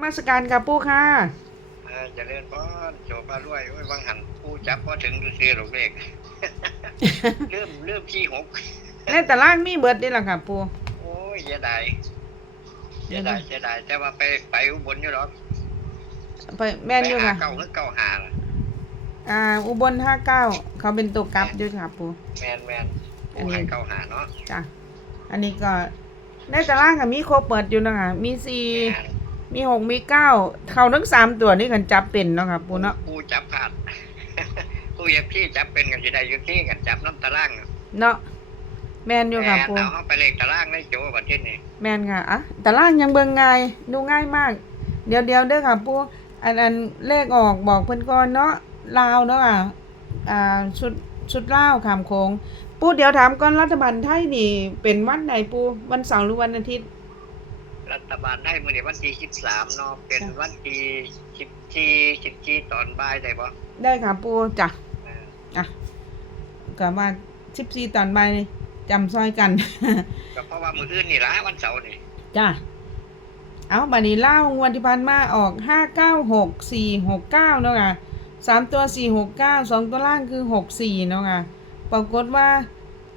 มาสการกับปู่ค่ะเออเจะเล่นพรโจพารวยโอ้ยวังหันผู้จับพอถึงซื้อหลกเลขเริ่มเริ่มที่หกในตารางมีเบิดนี่แหละค่ะปู่โอ้ยเสียดายเสียดายเสียดายแต่ว่าไปไปอุบลอยู่หรอกไปแม่นอยู่ไปหาค่ะเก้าหรือเก้าหาล่ะอ่า อุบลห้าเก้าเขาเป็นตัวกลับด้วยค่ะปู่แมนแมนอันผู้นี้ให้เก้าหาเนาะจ้ะอันนี้ก็ในตารางก็มีครบเปิดอยู่เนาะคะมีสี่แม่นมีหกมีเก้าเขาทั้งสามตัวนี่กันจับเป็นเนาะค่ะปู่เนาะผู้จับขาดผู้เย็บที่จับเป็นกันจะได้อยู่ที่กันจับน้ำตารางเนาะแม่นอยู่ค่ะแม่นปู่เอาเข้าไปเลขตารางได้โจบัดที่นี่แม่นค่ะอะตารางยังเบิ่งง่ายดูง่ายมาก เดี๋ยวเดี๋ยวเด้อค่ะปู่อันอันเลขออกบอกเพิ่นก่อนเนาะลาวเนาะอะอ่าชุดชุดลาวขามโค้งปู่เดี๋ยวถามก่อนรัฐบาลไทยนี่เป็นวันไหนปู่วันเสาร์หรือวันอาทิตย์ รัฐบาลให้มื้อนี้วันที่สิบสามเนาะเป็นวันที่สิบที่สิบที่ตอนบ่ายได้ปะได้ค่ะปู่จ้ะอะก็ว่า14ตอนบ่ายนี่จำซอยกันก็เพราะว่ามื้ออื่นนี่ล่ะวันเสาร์นี่จ้ะเอาบัดนี้เล่างวดที่ผ่านมาออกห้าเก้าหกสี่หกเก้าเนาะค่ะสามตัวสี่หกเก้าสองตัวล่างคือหกสี่เนาะค่ะปรากฏว่า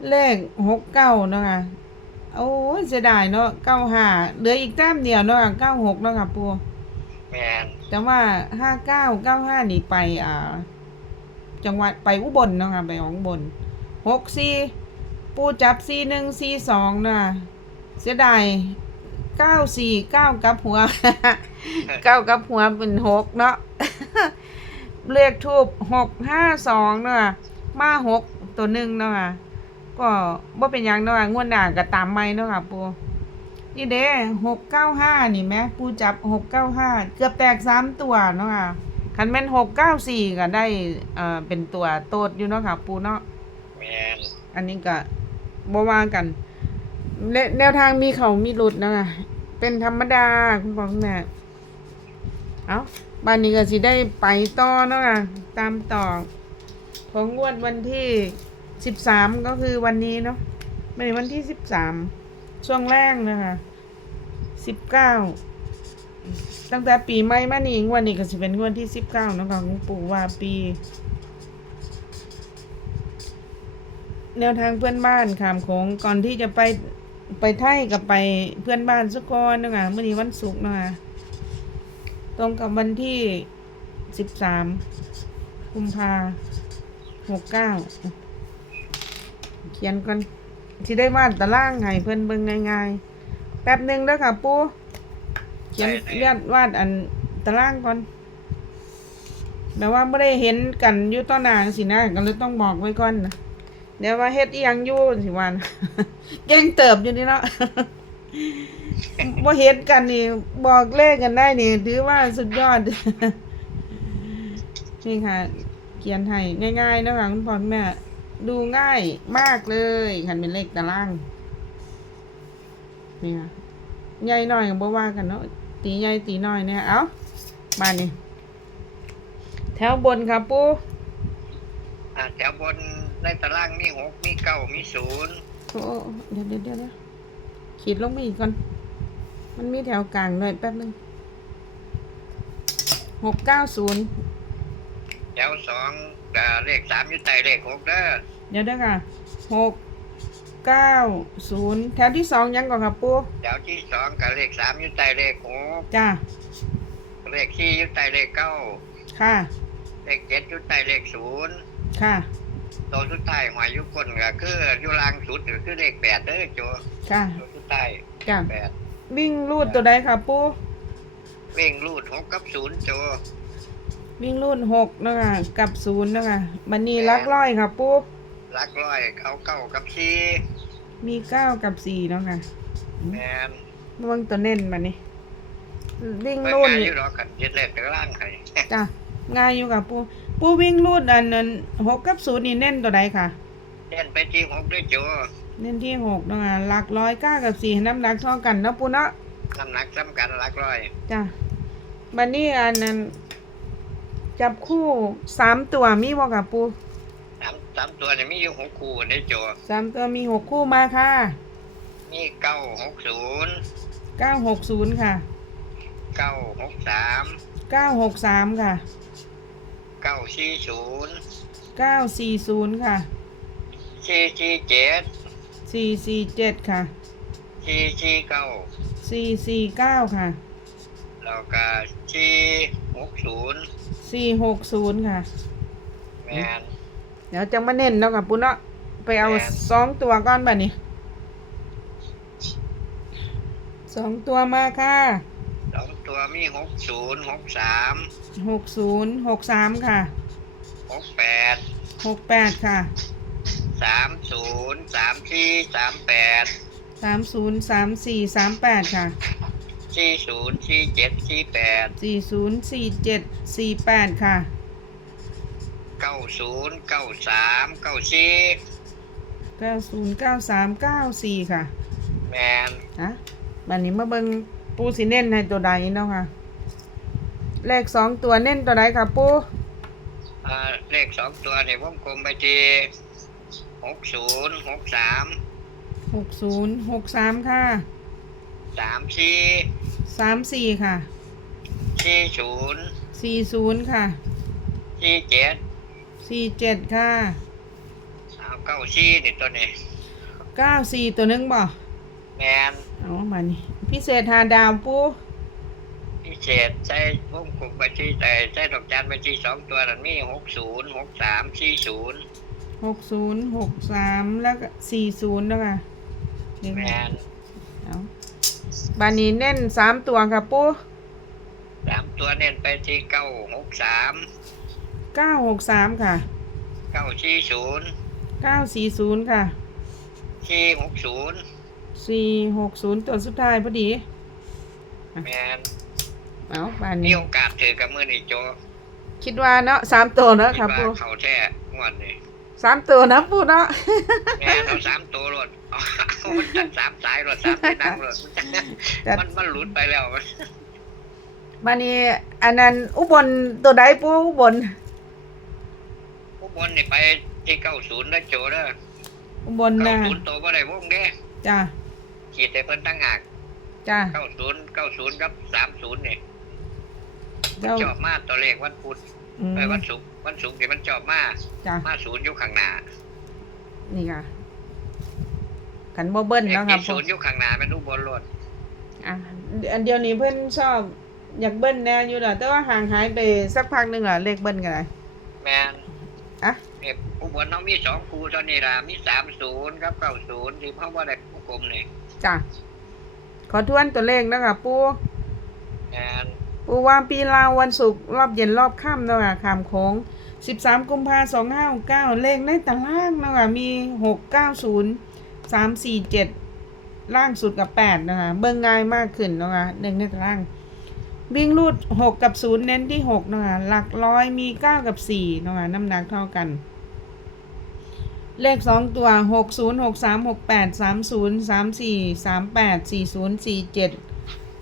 เลขหกเก้าเนาะค่ะ โอ้ยเสียดายเนาะเก้าห้าเหลืออีกแต้มเดียวเนาะค่ะเก้าหกเนาะค่ะปูแม่นแต่ว่าห้าเก้าเก้าห้านี่ไปอ่า จังหวัดไปอุบลเนาะค่ะไปของอุบลหกสี่ปูจับสี่หนึ่งสี่สองเนาะค่ะเสียดายเก้าสี่เก้ากับหัวเก้ากับหัวเป็นหกเนาะเลขทูบหกห้าสองเนาะมาหกตัวหนึ่งเนาะค่ะ ก็บ่เป็นหยังเนาะค่ะงวดหน้าก็ตามไม่เนาะค่ะปูนี่เด้หกเก้าห้านี่แหม่ปูจับหกเก้าห้าเกือบแตกสามตัวเนาะค่ะคันแม่นหกเก้าสี่ก็ได้เอ่อเป็นตัวโตดอยู่เนาะค่ะ ปูเนาะแม่นอันนี้ก็บ่ว่ากันแนแนวทางมีเขามีหลุดนะคะ เป็นธรรมดาคุณพ่อคุณแม่ เอาบ้านนี้ก็สิได้ไปต่อเนาะค่ะตามต่อของงวดวันที่ สิบสามก็คือวันนี้เนาะไม่วันที่สิบสามช่วงแรกนะคะสิบเก้าตั้งแต่ปีใหม่มานี่งวดนี้ก็สิเป็นงวดที่สิบเก้านะคะของปู่ว่าปี แนวทางเพื่อนบ้านขามโขงก่อนที่จะไปไปไทยกับไปเพื่อนบ้านสุกรนะคะเมื่อนี้วันศุกร์นะคะตรงกับวันที่สิบสามกุมภาหกเก้า เขียนก่อนที่ได้วาดตารางให้เพื่อนเบิ่งง่ายๆ แป๊บหนึ่งแล้วค่ะปูเขียนเลียดวาดอันตารางก่อนแบบว่าไม่ได้เห็นกันอยู่ต่อหน้าสินะก็เลยต้องบอกไว้ก่อนนะเดี๋ยวว่าเฮ็ดอีหยังอยู่สิวันแกงเติบอยู่นี่เนาะบ่เฮ็ดกันนี่บอกเลขกันได้นี่ถือว่าสุดยอดนี่ค่ะ เขียนให้ง่ายๆนะคะคุณพ่อคุณแม่ ดูง่ายมากเลยคันเป็นเลขตารางนี่ค่ะใหญ่น้อยก็บ่ว่ากันเนาะตีใหญ่ตีน้อยเนี่ย เอ้ามานี่แถวบนค่ะปูอ่าแถวบนในตารางมีหกมีเก้ามีศูนย์โอ้เดี๋ยวเดี๋ยวเดี๋ยวเดี๋ยวขีดลงมาอีกก่อน มันมีแถวกลางเลยแป๊บนึงหกเก้าศูนย์ แถวสองอ่าเลขสามอยู่ใต้เลขหกเด้อเดี๋ยวเด้อค่ะหกเก้าศูนย์แถวที่สองยังก่อนครับปูแถวที่สองกับเลขสามอยู่ใต้เลขหกจ้าเลขสี่อยู่ใต้เลขเก้าค่ะ เลขเจ็ดอยู่ใต้เลขศูนย์ค่ะตัวสุดท้ายหอยอยุคนก็คืออยู่ล่างสุดก็คือเลขแปดเด้อโจค่ะตัวสุดท้ายจ้าแปดวิ่งรูดตัวใดค่ะปูเว่งรูดหกกับศูนย์โจ วิ่งรูดหกเนาะคะกับศูนย์เนาะคะบันนี้ลักร้อยค่ะปูหลักร้อยเอาเก้ากับสี่มีเก้ากับสี่เนาะค่ะแมนระวังตัวเน้นบันนี้วิ่งเปิดรูดงานนี่อยู่หรอกกันยึดเลขตารางให้จ้ะง่ายอยู่กับปูปูวิ่งรูดอันนั้นหกกับศูนย์นี่เน้นตัวใดค่ะ เล่นไปที่หกด้วยโจเน้นที่หกเนาะค่ะหลักร้อยเก้ากับสี่น้ำหนักเท่ากันเนาะปูเนาะ น้ำหนักซ้ำกันหลักร้อยจ้ะบันนี้อันนั้น จับคู่สามตัวมีบ่กับปูสามสามตัวเนี่ยมีอยู่หกคู่ในโจสามตัวมีหกคู่มาค่ะมีเก้าหกศูนย์เก้าหกศูนย์ค่ะเก้าหกสามเก้าหกสามค่ะเก้าสี่ศูนย์เก้าสี่ศูนย์ค่ะสี่สี่เจ็ดสี่สี่เจ็ดค่ะสี่สี่เก้าสี่สี่เก้าค่ะแล้วก็สี่หกศูนย์ สี่หกศูนย์ค่ะ แมน เดี๋ยวจะมาเน้นเนาะค่ะปุ้นเนาะไปเอาแม่น สองตัวก้อนแบบนี้สองตัวมาค่ะสองตัวมีหกศูนย์หกสามหกศูนย์หกสามค่ะหกแปดหกแปดค่ะสามศูนย์สามสี่สามแปดสามศูนย์สามสี่สามแปดค่ะ สี่ศูนย์สี่เจ็ดสี่แปดสี่ศูนย์สี่เจ็ดสี่แปดค่ะ เก้าศูนย์เก้าสามเก้าสี่เก้าศูนย์เก้าสามเก้าสี่ค่ะแมนนะบันนี้มาเบิงปูสิเน้นให้ตัวใดเนาะค่ะ เลขสองตัวเน้นตัวใดค่ะปูอ่าเลขสองตัวเนี่ยวงกลมไปที่หกศูนย์หกสามหกศูนย์หกสามค่ะ สามสี่สามสี่ค่ะสี่ศูนย์สี่ศูนย์ค่ะสี่เจ็ดสี่เจ็ดค่ะเอาเก้าสี่นี่ตัวนี้เก้าสี่ตัวหนึงบ่แมนเอามานี่พิเศษหาดาวปูพิเศษใช้วงกลมไปที่แต่ใช้ดอกจันไปที่สองตัวนั้นมีหกศูนย์หกสามสี่ศูนย์หกศูนย์หกสามแล้วก็สี่ศูนย์แล้วค่ะนี่แมค่ะนเอา บานนี้เน้นสามตัวค่ะปูสามตัวเน้นไปที่เก้าหกสามเก้าหกสามค่ะเก้าสี่ศูนย์เก้าสี่ศูนย์ค่ะสี่หกศูนย์สี่หกศูนย์ตัวสุดท้ายพอดีแมนเอาบานมีนี้โอกาสถือกับมือนี่โจคิดว่าเนาะสามตัวเนาะคิดครับว่าปูเขาแท้งวดนี่ สามตัวนะปูเนาะแม่เอาสามตัวรถเอามันจัดสามสายรถสามที่นั่งรถแต่มันมันหลุดไปแล้วบานนี้อันนั้นอุบลตัวใดปูอุบลผู้บนนี่ไปที่เก้าศูนย์แล้วโจเด้ออุบลเก้านะศูนย์ตัวบ่ได้วงเด้จ้าขีดแต่เพิ่นตั้งหากจ้าเก้าศูนย์เก้าศูนย์กับสามศูนย์นี่เจ้าชอบมากตัวเลขวันพุธ อืม เอ้ยวันศุกร์วันศุกร์นี่มันชอบมากจ้ามาศูนย์อยู่ข้างหน้านี่ค่ะขันโมเบิ้ลเลขเนาะคที่รับผศูมนย์อยู่ข้างหน้าเป็นอุบลรถอะอันเดียวนี้เพื่อนชอบอยากเบิ้ลแน่อยู่แหละแต่ว่าห่างหายไปสักพักหนึ่งอะเลขเบิ้ลกันเลย แม่นอะเอฟอุบลเขามีสองคูตอนนี้ล่ะมีสามศูนย์กับเก้าศูนย์ที่เขาว่าได้ผู้กลมนี่จ้ะขอทวนตัวเลขนะคะปูแม่น ปูว่าปีลาววันศุกร์รอบเย็นรอบค่ำเนาะค่ะขามโค้งสิบามกุมภาสองห้าเก้าเลขในตารางเนาะค่ะมีหกเก้าศูนย์สามสี่เจ็ดล่างสุดกับแปดนะคะเบิ่งง่ายมากขึ้นเนาะคะหนึ่งในตารางวิ่งรูดหกกับศูนย์เน้นที่หกนะคะหลักร้อยมีเก้ากับสี่นะคะน้ำหนักเท่ากัน เลขสองตัวหกศูนย์หกสามหกแปดสามศูนย์สามสี่สามแปดสี่ศูนย์สี่เจ็ด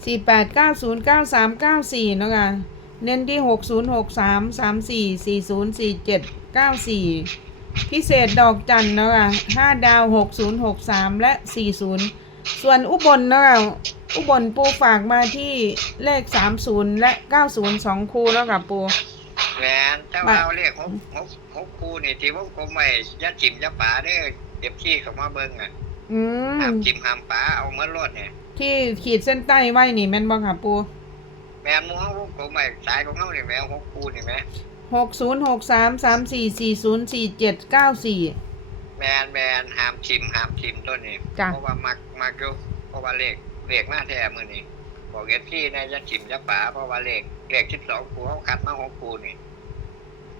สี่แปดเก้าศูนย์เก้าสามเก้าสี่นะคะเน้นที่หกศูนย์หกสามสามสี่สี่ศูนย์สี่เจ็ดเก้าสี่พิเศษดอกจันนะคะห้าดาวหกศูนย์หกสามและสี่ศูนย์ส่วนอุบลนะคะอุบลปูฝากมาที่เลขสามศูนย์และเก้าศูนย์สองคู่แล้วกับปูแม่นแต่ว่าเอาเลขหกหกหกคูนี่ที่วงกลมไว้ยัดจิมยัดป๋าเด้อเก็บขี้เข้ามาเบิ่งอะอืห้ามมจิมห้ามป๋าเอาเหมือนรถเนี่ย ที่ขีดเส้นใต้ไว้นี่แม่นบ่ค่ะปูแม่นหมูเฮาวงกลมไว้สายของเฮานี่แม่หกคูนี่แม่หกศูนย์หกสามสามสี่สี่ศูนย์สี่เจ็ดเก้าสี่แม่นแม่นห้ามจิมห้ามจิมตัวนี้จ้ะเพราะว่ามักมักอยู่เพราะว่าเลขเลขมาแท้มื้อนี้บอกเก็บขี้ในยัดจิมยัดป๋าเพราะว่าเลขเลข12คูเฮาคัดมาหกคูนี่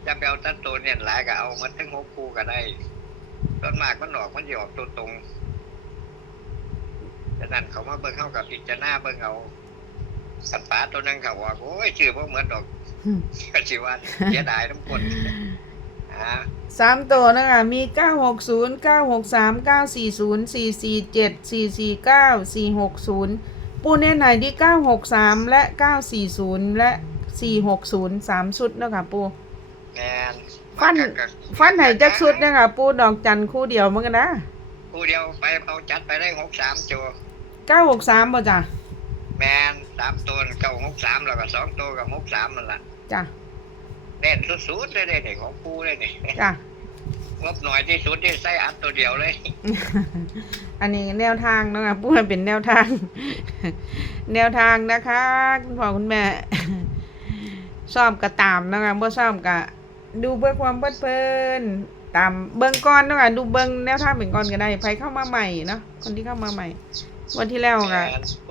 จะไปเอาแตัตัวเนี่ยหลายก็เอามาถึงหกคูก็ได้ส่วนมากมันออกมันสิออกตัวตรง ฉะนั้นเขามาเบิ่งเข้ากับพิจารณาเบิ่งเอาสัตว์ป่าตัวหนึงเขาว่าโอ้ยชื่อบ่เหมือนดอกก็สิว่าเสียดายน้ำคนอ่าสามตัวนะคะมีเก้าหกศูนย์เก้าหกสามเก้าสี่ศูนย์สี่สี่เจ็ดสี่สี่เก้าสี่หกศูนย์ปูเน่นไหนที่เก้าหกสามและเก้าสี่ศูนย์และสี่หกศูนย์สามชุดเนาะคะปูแม่นฟันมักกะฟันไหนจักชุดเนะคะปูดอกจันคู่เดียวเหมือนกันนะคู่เดียวไปเอาจัดไปได้หกสามจัว เก้าหกสามป่ะจ้ะแมมนสามตัวเก้าหกสามแล้วก็สองตัวกับหกสามนั่นละจ้ะเน่นสุดๆเลยเนี่ยของปูเลยเนี่ยจ้ะงบหน่อยที่สุดที่ใส่อัดตัวเดียวเลย อันนี้แนวทางเนาะค่ะพูดให้เป็นแนวทาง แนวทางนะคะคุณพ่อคุณแม่ชอบก็ตามเนาะคะบ่ชอบก็ดูเพื่อความเพลิดเพลินตามเบิ่งก่อนเนาะค่ะดูเบิ่งแนวทางเป็นก่อนก็ได้ใครเข้ามาใหม่เนาะคนที่เข้ามาใหม่ วันที่แล้วก็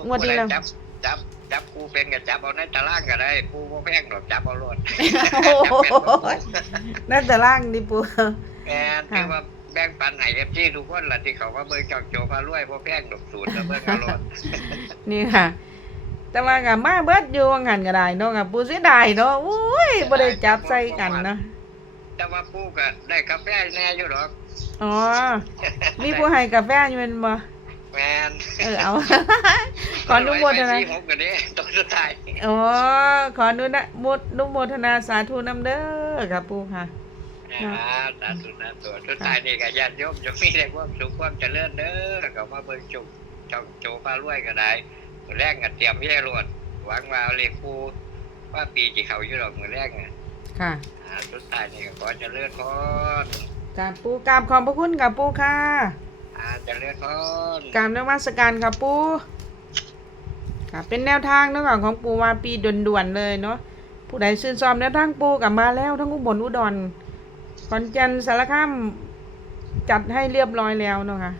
งวดที่แล้ว จับจับจับปูเป็นกับจับเอาในตารางก็ได้ปูบ่แพงหรอกจับเอารถโอ้โหนั่นแต่ล่างดิปู แอนที่ว่าแบ่งปันให้เอฟซีทุกคนล่ะที่เขาว่าเบิ่งจองโจพารวยบ่แพงดอกสูตรแล้วเบิ่งเอารถนี่ค่ะ แต่ว่าก็มาเบิดอยู่ว่างันก็ได้เนาะค่ะปูเสียดายเนาะอุ้ยบ่ได้จับใส่กันเนาะแต่ว่าปูก็ได้กาแฟแน่อยู่หรอก อ๋อมีผู้ให้กาแฟอยู่แม่นบ่ แมนเออเอาขออนุโมทนาไปสี่หกกันนี้ตัวสุดท้ายอ๋อขออนุนะโมอนุโมทนาสาธุนำเด้อค่ะปูค่ะอ่าสาธุนะตัวสุดท้ายนี่ก็ญาติโยมจะมีแต่ความสุขความเจริญเด้อก็มาเบิ่งจุกจองโจพารวยก็ได้มื้อแรกก็เตรียมแย่รวดหวังว่าเอาเลขปูว่าปีสิเข้าอยู่ดอกมื้อแรกอะค่ะอ่าสุดท้ายนี่ก็ขอเจริญพรกราบปูกราบขอบพระคุณกับปูค่ะ อ่าเริญพรกราบนมัสการค่ะปูค่ะเป็นแนวทางเนาะค่ะของปูวาปีด่วนๆเลยเนาะผู้ใดชื่นชอบแนวทางปูกลับมาแล้วทั้งอุบลอุดรขอนแก่นสารคามจัดให้เรียบร้อยแล้วเนาะค่ะ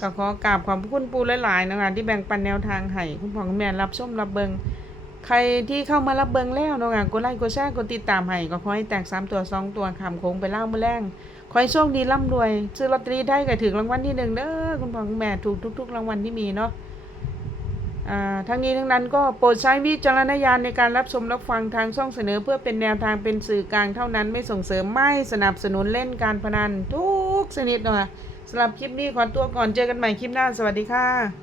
ก็ขอกราบขอบพระคุณปูหลายๆเนาะคะที่แบ่งปันแนวทางให้คุณพ่อคุณแม่รับชมรับเบิง ใครที่เข้ามารับเบิงแล้วเนาะค่ะกดไลค์กดแชร์กดติดตามให้ก็ขอให้แตกสามตัวสองตัวคำโค้งไปเล่ามาแรงขอให้โชคดีร่ำรวย ซื้อลอตเตอรี่ได้ก็ถึงรางวัลที่หนึ่งเด้อคุณพ่อคุณแม่ถูกทุก ๆ รางวัลที่มีเนาะอ่าทั้งนี้ทั้งนั้นก็โปรดใช้วิจารณญาณในการรับชมรับฟังทางช่องเสนอ เพื่อเป็นแนวทางเป็นสื่อกลางเท่านั้นไม่ส่งเสริมไม่สนับสนุนเล่นการพนันทุกชนิดเนาะคะสำหรับคลิปนี้ขอตัวก่อนเจอกันใหม่คลิปหน้าสวัสดีค่ะ